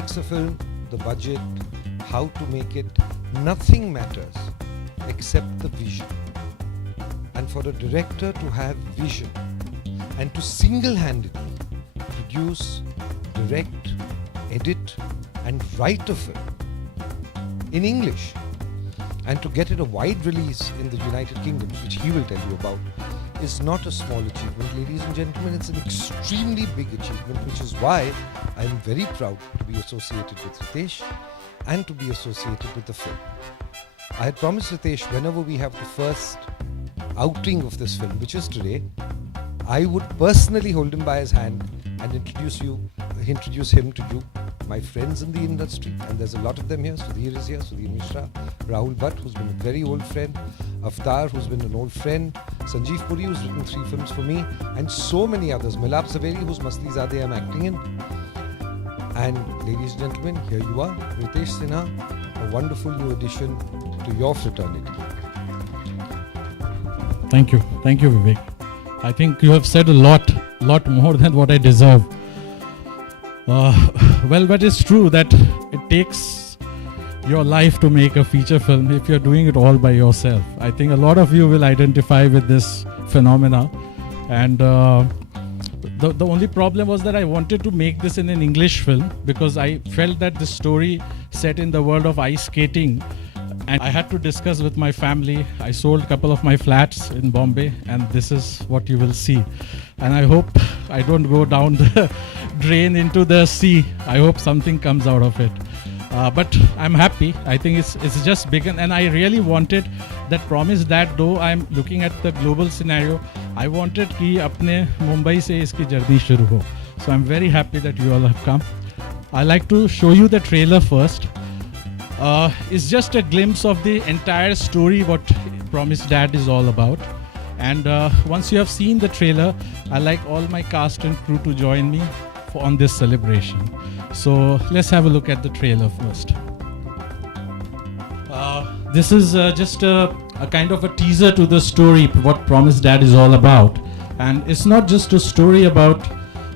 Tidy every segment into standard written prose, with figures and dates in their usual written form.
makes a film, the budget, how to make it, nothing matters except the vision. And for a director to have vision and to single-handedly produce, direct, edit and write a film in English and to get it a wide release in the United Kingdom, which he will tell you about, is not a small achievement, ladies and gentlemen. It's an extremely big achievement, which is why I am very proud to be associated with Ritesh and to be associated with the film. I had promised Ritesh whenever we have the first outing of this film, which is today, I would personally hold him by his hand and introduce him to you, my friends in the industry, and there's a lot of them here. Sudhir is here, Sudhir Mishra, Rahul Bhatt, who's been a very old friend, Avtar, who's been an old friend, Sanjeev Puri, who's written 3 films for me, and so many others. Milap Zaveri, whose Masti Zadeh I'm acting in. And ladies and gentlemen, here you are, Ritesh Sinha, a wonderful new addition to your fraternity. Thank you, Vivek. I think you have said a lot more than what I deserve. Well, but it's true that it takes your life to make a feature film if you're doing it all by yourself. I think a lot of you will identify with this phenomena. And the only problem was that I wanted to make this in an English film because I felt that the story set in the world of ice skating, and I had to discuss with my family. I sold a couple of my flats in Bombay, and this is what you will see. And I hope I don't go down the drain into the sea. I hope something comes out of it. But I'm happy. I think it's just begun, and I really wanted that promise that though I'm looking at the global scenario, I wanted कि अपने मुंबई से इसकी journey शुरू हो. So I'm very happy that you all have come. I like to show you the trailer first. It's just a glimpse of the entire story what Promised Dad is all about. And once you have seen the trailer, I like all my cast and crew to join me on this celebration. So let's have a look at the trailer first. This is just a kind of a teaser to the story, what Promised Dad is all about. And it's not just a story about,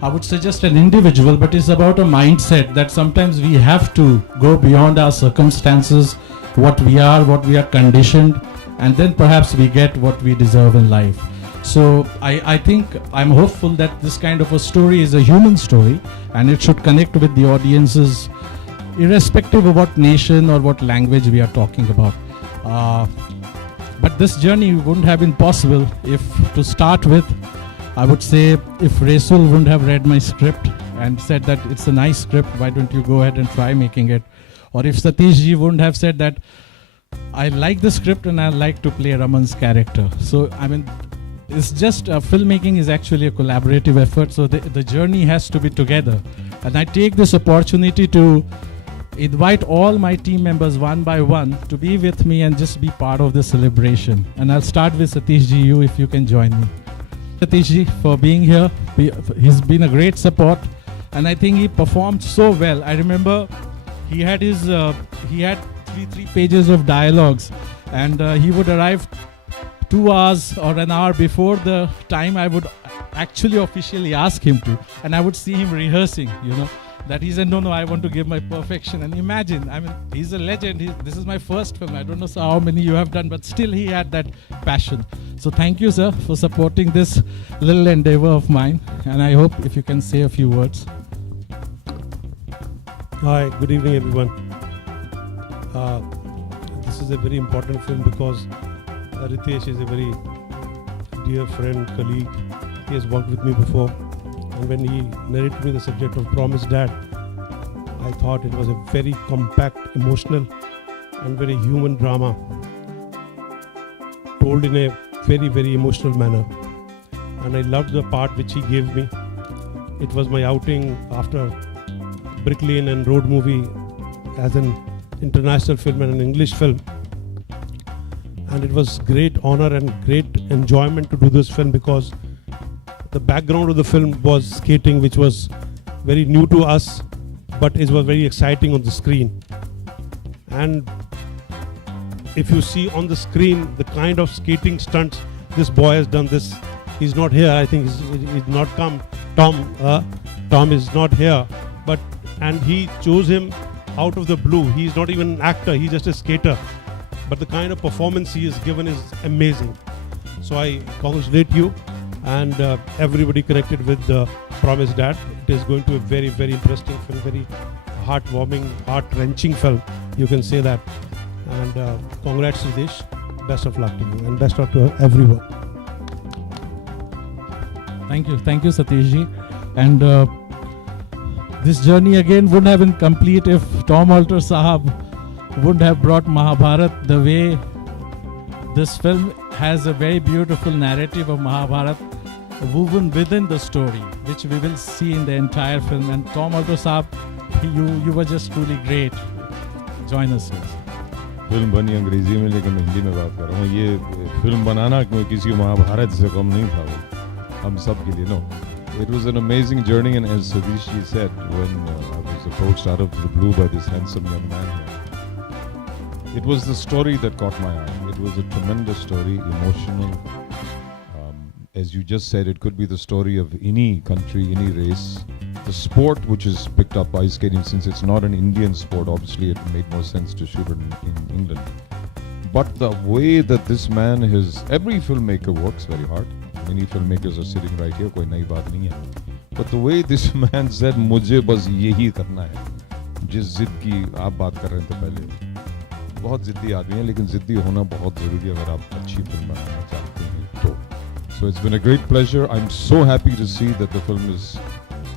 I would say, just an individual, but it's about a mindset that sometimes we have to go beyond our circumstances, what we are conditioned, and then perhaps we get what we deserve in life. So I think I'm hopeful that this kind of a story is a human story, and it should connect with the audiences irrespective of what nation or what language we are talking about. But this journey wouldn't have been possible if, to start with, I would say, if Resul wouldn't have read my script and said that it's a nice script, why don't you go ahead and try making it? Or if Satish ji wouldn't have said that I like the script and I like to play Raman's character. So, I mean, it's just filmmaking is actually a collaborative effort. So the journey has to be together. And I take this opportunity to invite all my team members one by one to be with me and just be part of the celebration. And I'll start with Satish ji, you if you can join me. Satish ji for being here. He's been a great support, and I think he performed so well. I remember he had three pages of dialogues, and he would arrive 2 hours or an hour before the time I would actually officially ask him to, and I would see him rehearsing, that he said, no, I want to give my perfection. And imagine, I mean, he's a legend. This is my first film. I don't know how many you have done, but still he had that passion. So thank you, sir, for supporting this little endeavor of mine. And I hope if you can say a few words. Hi, good evening, everyone. This is a very important film because Ritesh is a very dear friend, colleague. He has worked with me before. And when he narrated me the subject of Promised Dad, I thought it was a very compact, emotional and very human drama told in a very, very emotional manner. And I loved the part which he gave me. It was my outing after Brick Lane and Road Movie as an international film and an English film. And it was great honor and great enjoyment to do this film because the background of the film was skating, which was very new to us, but it was very exciting on the screen. And if you see on the screen the kind of skating stunts this boy has done, he's not here. I think he's not come. Tom is not here, but and he chose him out of the blue. He's not even an actor, he's just a skater. But the kind of performance he has given is amazing. So I congratulate you and everybody connected with the Promised Dad. It is going to be a very, very interesting film, very heartwarming, heart-wrenching film. You can say that. And congrats, Siddhesh. Best of luck to you and best of luck to everyone. Thank you, Satish ji. And this journey again wouldn't have been complete if Tom Alter Sahab wouldn't have brought Mahabharat the way. This film has a very beautiful narrative of Mahabharat woven within the story, which we will see in the entire film. And Tom Alter Sahab, you were just truly great. Join us, please. Film बनी अंग्रेजी में लेकिन मैं हिंदी में बात कर रहा हूँ. ये फिल्म बनाना किसी महाभारत से कम नहीं था वो हम सब के लिए. No, it was an amazing journey, and as Satish ji said, when I was approached out of the blue by this handsome young man here, it was the story that caught my eye. It was a tremendous story, emotional. As you just said, it could be the story of any country, any race. The sport which is picked up, ice skating, since it's not an Indian sport, obviously it made more sense to shoot it in England. But the way that this man has, every filmmaker works very hard. Many filmmakers are sitting right here, कोई नई बात नहीं है. But the way this man said, मुझे बस यही करना है. जिस जिद की आप बात कर रहे थे पहले, बहुत जिद्दी आदमी है, लेकिन जिद्दी होना बहुत जरूरी है अगर आप अच्छी फिल्म बनाना चाहते हैं तो. So it's been a great pleasure. I'm so happy to see that the film is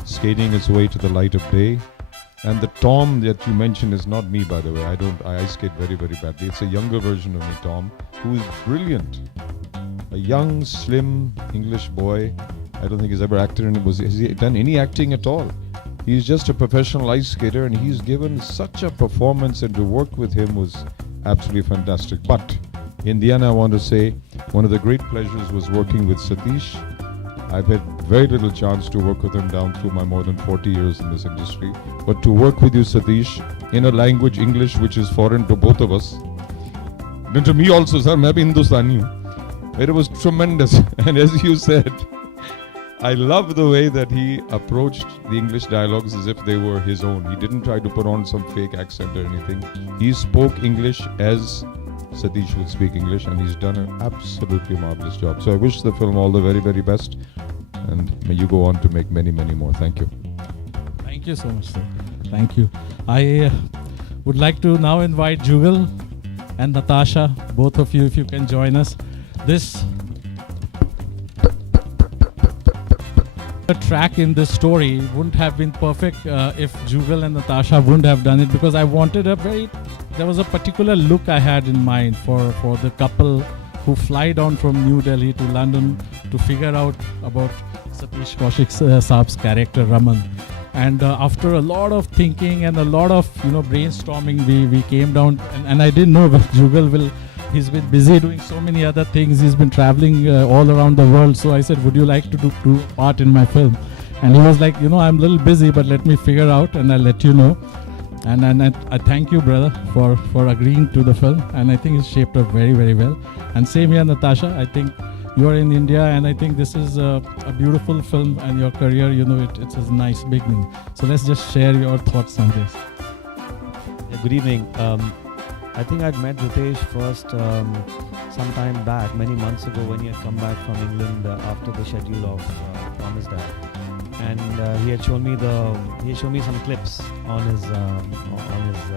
skating its way to the light of day. And the Tom that you mentioned is not me, by the way. I ice skate very, very badly. It's a younger version of me, Tom, who is brilliant. A young, slim English boy. I don't think he's ever acted in it. Has he done any acting at all? He's just a professional ice skater, and he's given such a performance, and to work with him was absolutely fantastic. But in the end, I want to say one of the great pleasures was working with Satish. I've had very little chance to work with him down through my more than 40 years in this industry. But to work with you, Satish, in a language, English, which is foreign to both of us, and to me also, sir, मैं भी हिंदुस्तानी हूँ. It was tremendous. And as you said, I love the way that he approached the English dialogues as if they were his own. He didn't try to put on some fake accent or anything. He spoke English as Satish would speak English, and he's done an absolutely marvelous job. So I wish the film all the very, very best, and may you go on to make many, many more. Thank you. Thank you so much, sir. Thank you. I would like to now invite Jugal and Natasha, both of you, if you can join us. This track in this story wouldn't have been perfect if Jugal and Natasha wouldn't have done it, because I wanted there was a particular look I had in mind for the couple who fly down from New Delhi to London to figure out about Satish Kaushik Saab's character Raman. And after a lot of thinking and a lot of brainstorming, we came down, and I didn't know that Jugal he's been busy doing so many other things. He's been traveling all around the world. So I said, would you like to do part in my film? And he was like, I'm a little busy, but let me figure out and I'll let you know. And I thank you, brother, for agreeing to the film. And I think it's shaped up very, very well. And same here, Natasha. I think you are in India, and I think this is a beautiful film, and your career, it's a nice beginning. So let's just share your thoughts on this. Yeah, good evening. I think I'd met Ritesh first some time back, many months ago, when he had come back from England after the schedule of Promised Dad, and he had shown me some clips on his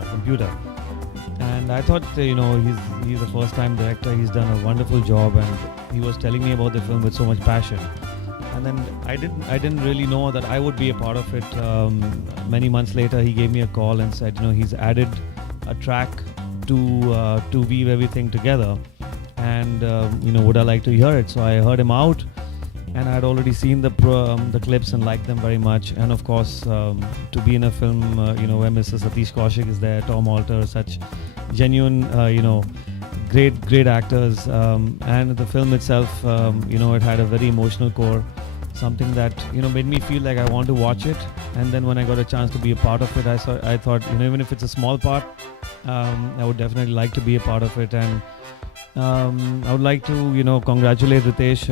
computer, and I thought he's a first-time director. He's done a wonderful job, and he was telling me about the film with so much passion. And then I didn't really know that I would be a part of it. Many months later, he gave me a call and said, he's added a track to weave everything together, and would I like to hear it? So I heard him out, and I had already seen the clips and liked them very much. And of course, to be in a film where Mr. Satish Kaushik is there, Tom Alter, such genuine great actors, and the film itself, it had a very emotional core, something that made me feel like I want to watch it. And then when I got a chance to be a part of it, I thought even if it's a small part, I would definitely like to be a part of it. And I would like to congratulate Ritesh.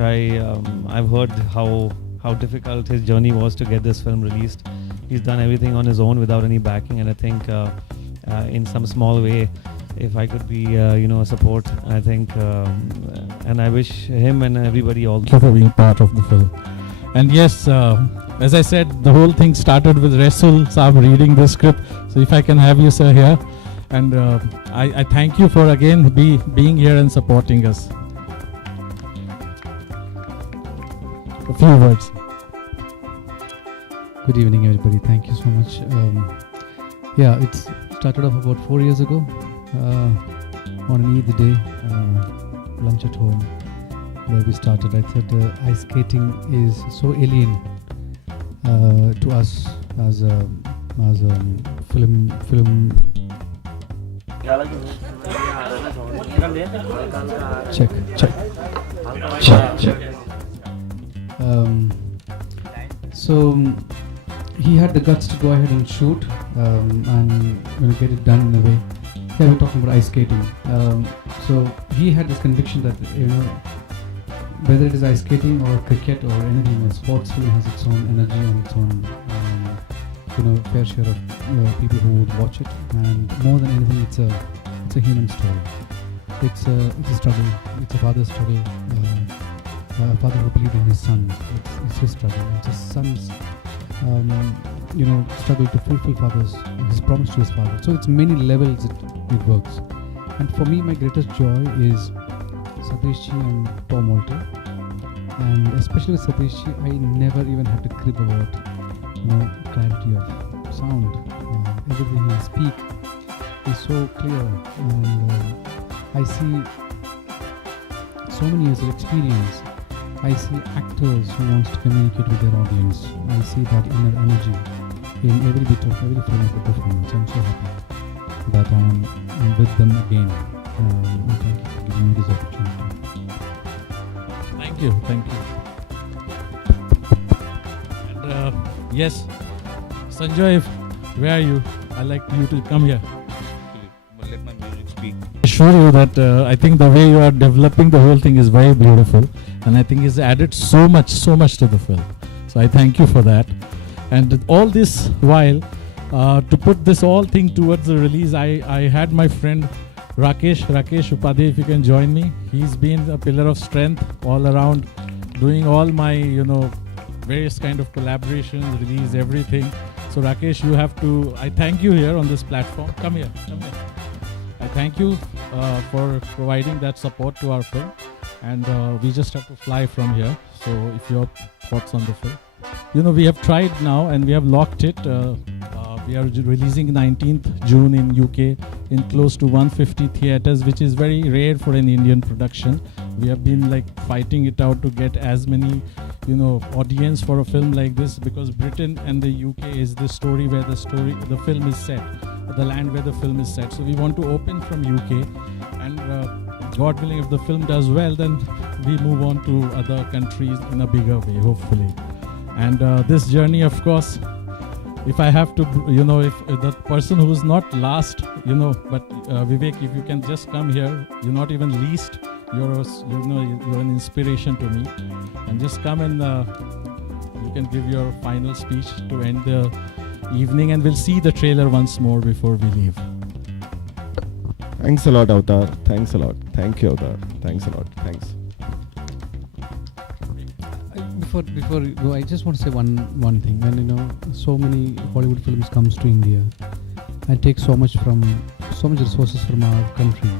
I've heard how how difficult his journey was to get this film released. He's done everything on his own without any backing, and I think in some small way, if I could be a support, I think, and I wish him and everybody all Thank you for being part of the film. And yes, as I said, the whole thing started with Rasul Saab reading the script. So if I can have you, sir, here. And I thank you for again being here and supporting us. A few words. Good evening, everybody. Thank you so much. Yeah, it started off about 4 years ago. On an Eid day, lunch at home, where we started. I thought ice skating is so alien to us as a film. Check. So he had the guts to go ahead and shoot and get it done in a way. Yeah, we're talking about ice skating. So he had this conviction that whether it is ice skating or cricket or anything, a sports film has its own energy and its own fair share of people who would watch it. And more than anything, it's a human story. It's a struggle. It's a father's struggle. A father who believed in his son. It's his struggle. It's his son's struggle to fulfill his promise to his father. So it's many levels it works. And for me, my greatest joy is Sateshji and Tom Alter. And especially with Sateshji, I never even had to crib about clarity of sound. Everything he speaks is so clear, and I see so many years of experience. I see actors who wants to communicate with their audience. I see that inner energy in every bit of every frame of the performance. I'm so happy that I'm with them again. And thank you for giving me this opportunity. Thank you. And yes, Sanjoy, where are you? I'd like you to come here. Let my music speak. I assure you that I think the way you are developing the whole thing is very beautiful, and I think it's added so much to the film. So I thank you for that. And all this while, to put this all thing towards the release, I had my friend Rakesh Upadhyay, if you can join me. He's been a pillar of strength all around, doing all my various kind of collaborations, release, everything. So Rakesh, I thank you here on this platform. Come here. I thank you for providing that support to our film, and we just have to fly from here. So if your thoughts on the film. We have tried now and we have locked it. We are releasing 19th June in UK in close to 150 theatres, which is very rare for an Indian production. We have been fighting it out to get as many audience for a film like this, because Britain and the UK is the story where the film is set, the land where the film is set. So we want to open from UK, and God willing, if the film does well, then we move on to other countries in a bigger way, hopefully. And this journey, of course, if I have to, if the person who is not last, but Vivek, if you can just come here, you're not even least, you're an inspiration to me. And just come and you can give your final speech to end the evening, and we'll see the trailer once more before we leave. Thanks a lot, Avatar. Thanks a lot. Thank you, Avatar. Thanks a lot. Thanks. Before you go, I just want to say one thing. When so many Bollywood films comes to India and take so much resources from our country,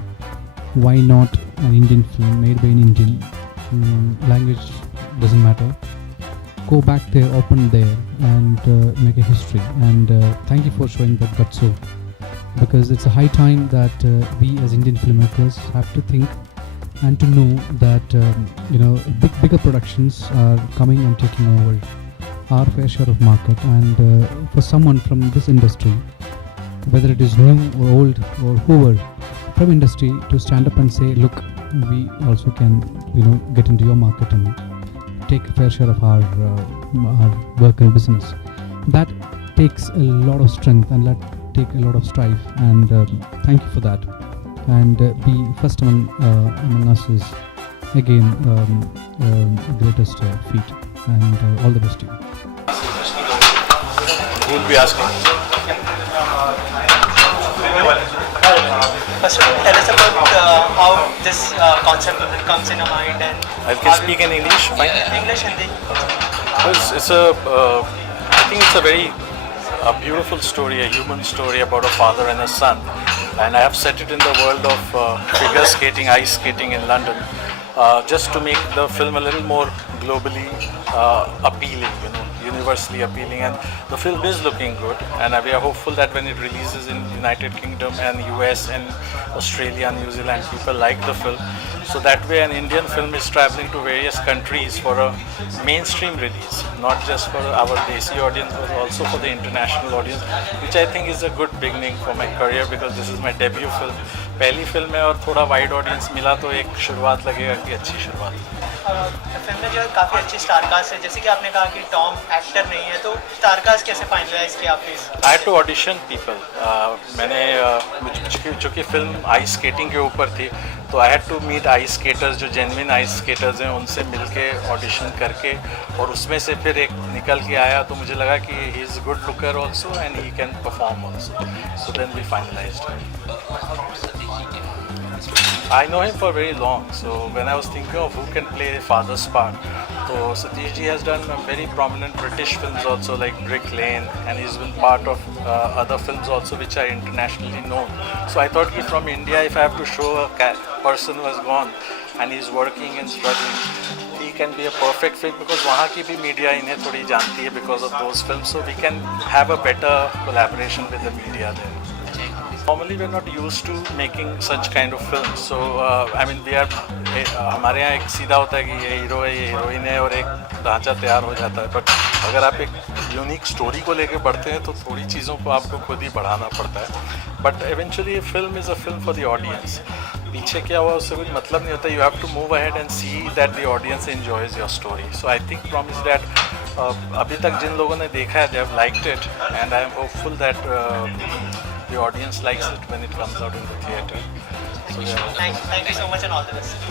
why not an Indian film made by an Indian? Language doesn't matter. Go back there, open there, and make a history. And thank you for showing that gutso, because it's a high time that we as Indian filmmakers have to think and to know that bigger productions are coming and taking over our fair share of market. And for someone from this industry, whether it is new or old or whoever from industry, to stand up and say, look, we also can get into your market and take a fair share of our work and business, that takes a lot of strength and that take a lot of strife. And thank you for that. And be first among us is again greatest feat. and all the best to you. Who will be asking? First of all, tell us about how this concept comes in your mind and I can speak in English. Fine. English, Hindi. I think it's a very beautiful story, a human story about a father and a son. And I have set it in the world of figure skating, ice skating in London, just to make the film a little more globally appealing, universally appealing. And the film is looking good, and we are hopeful that when it releases in United Kingdom and US and Australia, New Zealand, people like the film. So that way an Indian film is traveling to various countries for a mainstream release, not just for our Desi audience but also for the international audience, which I think is a good beginning for my career because this is my debut film. पहली film है और थोड़ा wide audience मिला तो एक शुरुआत लगेगा कि अच्छी शुरुआत। फिल्म में जो है काफ़ी अच्छी स्टारकास्ट है, जैसे कि आपने कहा कि टॉम एक्टर नहीं है, तो स्टारकास्ट कैसे फाइनलाइज किया आपने? I had to audition people. मैंने चूँकि फिल्म आइस स्केटिंग के ऊपर थी तो I had to meet ice skaters जो जेन्युइन आइस स्केटर्स हैं, उनसे मिलके ऑडिशन करके और उसमें से फिर एक निकल के आया तो मुझे लगा कि he is good looker also and he can perform also, so then we finalised. I know him for very long, so when I was thinking of who can play father's part, so Satish ji has done very prominent British films also like Brick Lane, and he's been part of other films also which are internationally known. So I thought that from India, if I have to show a person who has gone and he's working and struggling, he can be a perfect fit because वहाँ की भी media इन्हें थोड़ी जानती है because of those films, so we can have a better collaboration with the media there. Normally we're not used to making such kind of films, so I mean we are हमारे यहाँ एक सीधा होता है कि ये हीरो है, ये हीरोइन है और एक ढांचा तैयार हो जाता है, बट अगर आप एक यूनिक स्टोरी को लेके बढ़ते हैं तो थोड़ी चीज़ों को आपको खुद ही बढ़ाना पड़ता है, but eventually film is a film for the audience. पीछे क्या हुआ उससे कुछ मतलब नहीं होता, you have to move ahead and see that the audience enjoys your story. So I think promise that अभी तक जिन लोगों ने देखा है they have liked it and I am hopeful that the audience likes it when it comes out in the theatre. So yeah. Thank you so much and all the best.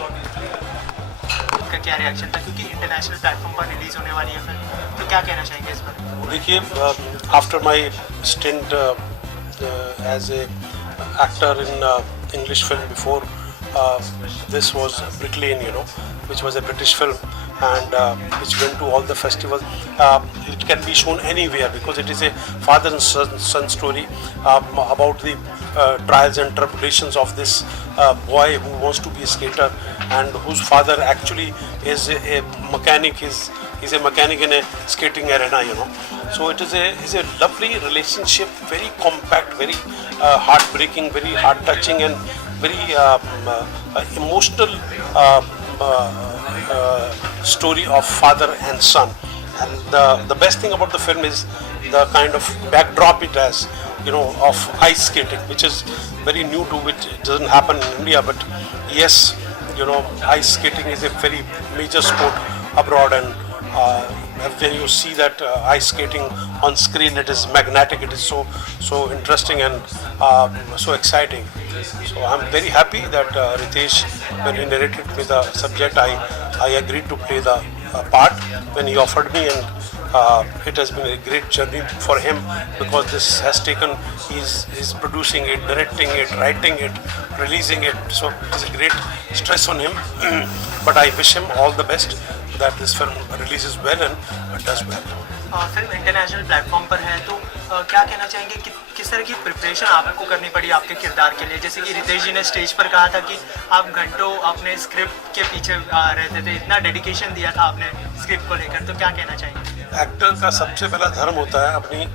आपका क्या reaction था, क्योंकि international platform पर release होने वाली है film, तो क्या कहना चाहेंगे इस पर? देखिए, after my stint as a actor in English film before, this was Brick Lane, which was a British film and which went to all the festivals. It can be shown anywhere because it is a father and son story about the trials and tribulations of this boy who wants to be a skater and whose father actually is a mechanic. He's a mechanic in a skating arena, So it is a lovely relationship, very compact, very heartbreaking, very heart-touching, and very emotional story of father and son. And the best thing about the film is the kind of backdrop it has, of ice skating, which is very new to which it doesn't happen in India. But yes, ice skating is a very major sport abroad, and when you see that ice skating on screen, it is magnetic, it is so interesting and so exciting. So I'm very happy that Ritesh, when he narrated me the subject, I agreed to play the part when he offered me, and it has been a great journey for him because this has taken, he's producing it, directing it, writing it, releasing it, so it's a great stress on him. But I wish him all the best that this film releases well and does well. Film international platform पर है, तो क्या कहना चाहेंगे कि किस तरह की प्रिपरेशन आपको करनी पड़ी आपके किरदार के लिए? जैसे कि रितेश जी ने स्टेज पर कहा था कि आप घंटों अपने स्क्रिप्ट के पीछे रहते थे, इतना डेडिकेशन दिया था आपने स्क्रिप्ट को लेकर, तो क्या कहना चाहेंगे? एक्टर का सबसे पहला धर्म होता है अपनी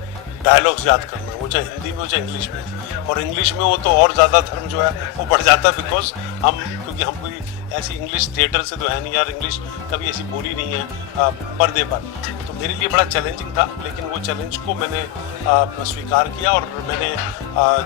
डायलॉग्स याद करना, वो चाहे हिंदी में हो चाहे इंग्लिश में, और इंग्लिश में हो तो और ज़्यादा धर्म जो है वो बढ़ जाता है बिकॉज क्योंकि हम कोई ऐसी इंग्लिश थिएटर से तो है नहीं यार, इंग्लिश कभी ऐसी बोली नहीं है पर्दे पर, तो मेरे लिए बड़ा चैलेंजिंग था, लेकिन वो चैलेंज को मैंने स्वीकार किया और मैंने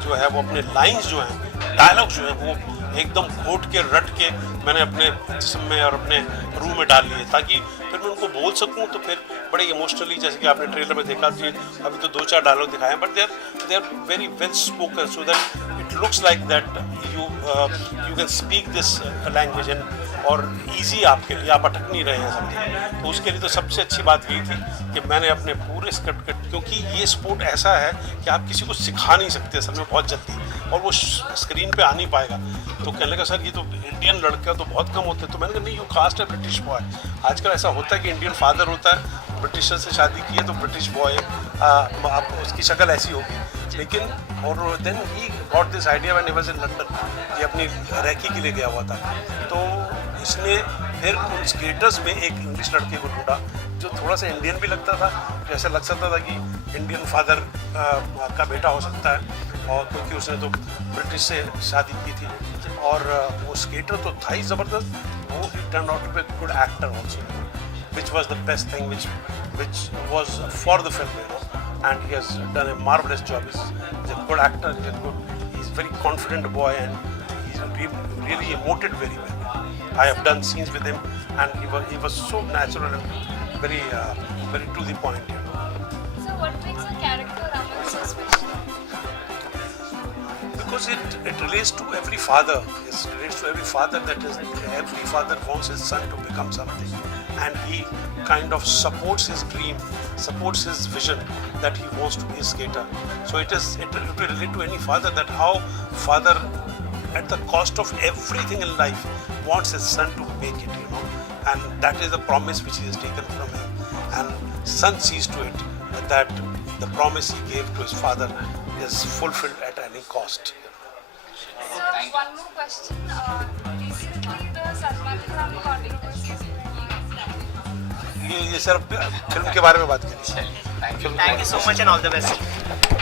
जो है वो अपने लाइंस जो हैं, डायलॉग जो हैं, वो एकदम घोट के रट के मैंने अपने जिस्म में और अपने रूह में डाल लिए ताकि फिर मैं उनको बोल सकूं, तो फिर बड़े इमोशनली, जैसे कि आपने ट्रेलर में देखा कि अभी तो 2-4 डायलॉग दिखाए हैं, but they are very well spoken so that it looks like that you can speak this language and और easy आपके लिए, आप अटक नहीं रहे हैं समझे। तो उसके लिए तो सबसे अच्छी बात यही थी कि मैंने अपने पूरे स्क्रिप्ट क्योंकि ये स्पोर्ट ऐसा है कि आप किसी को सिखा नहीं सकते असल में बहुत जल्दी, और वो स्क्रीन पे आ नहीं पाएगा। तो कहने लगा सर ये तो इंडियन लड़का तो बहुत कम होते हैं। तो मैंने कहा नहीं, यू कास्ट है ब्रिटिश बॉय। आजकल ऐसा होता है कि इंडियन फादर होता है, ब्रिटिशर से शादी की है तो ब्रिटिश बॉय, आप उसकी शक्ल ऐसी होगी। लेकिन और then he got this idea when he was in London, ये अपनी रैकी के लिए गया हुआ था। तो इसने फिर उन स्केटर्स में एक इंग्लिश लड़के को ढूंढा जो थोड़ा सा इंडियन भी लगता था, जैसे लग सकता था कि इंडियन फादर का बेटा हो सकता है, और क्योंकि उसने तो ब्रिटिश से शादी की थी। और वो स्केटर तो था ही ज़बरदस्त, वो he turn out to be good actor also, which was the best thing which was for the film, you know, and he has done a marvelous job. He's a good actor, he's very confident boy, and he's really emoted very well. I have done scenes with him and he was so natural and very very to the point, you know. So what makes a character Raman so special? Because it relates to every father. It relates to every father, that is, every father wants his son to become something, and he kind of supports his dream, supports his vision that he wants to be a skater. So it will relate to any father, that how father at the cost of everything in life wants his son to make it, you know, and that is the promise which he has taken from him, and son sees to it that the promise he gave to his father is fulfilled at any cost. So one more question. Recently the Salman Khan controversy. ये सिर्फ film के बारे में बात करी। Thank you so much and all the best.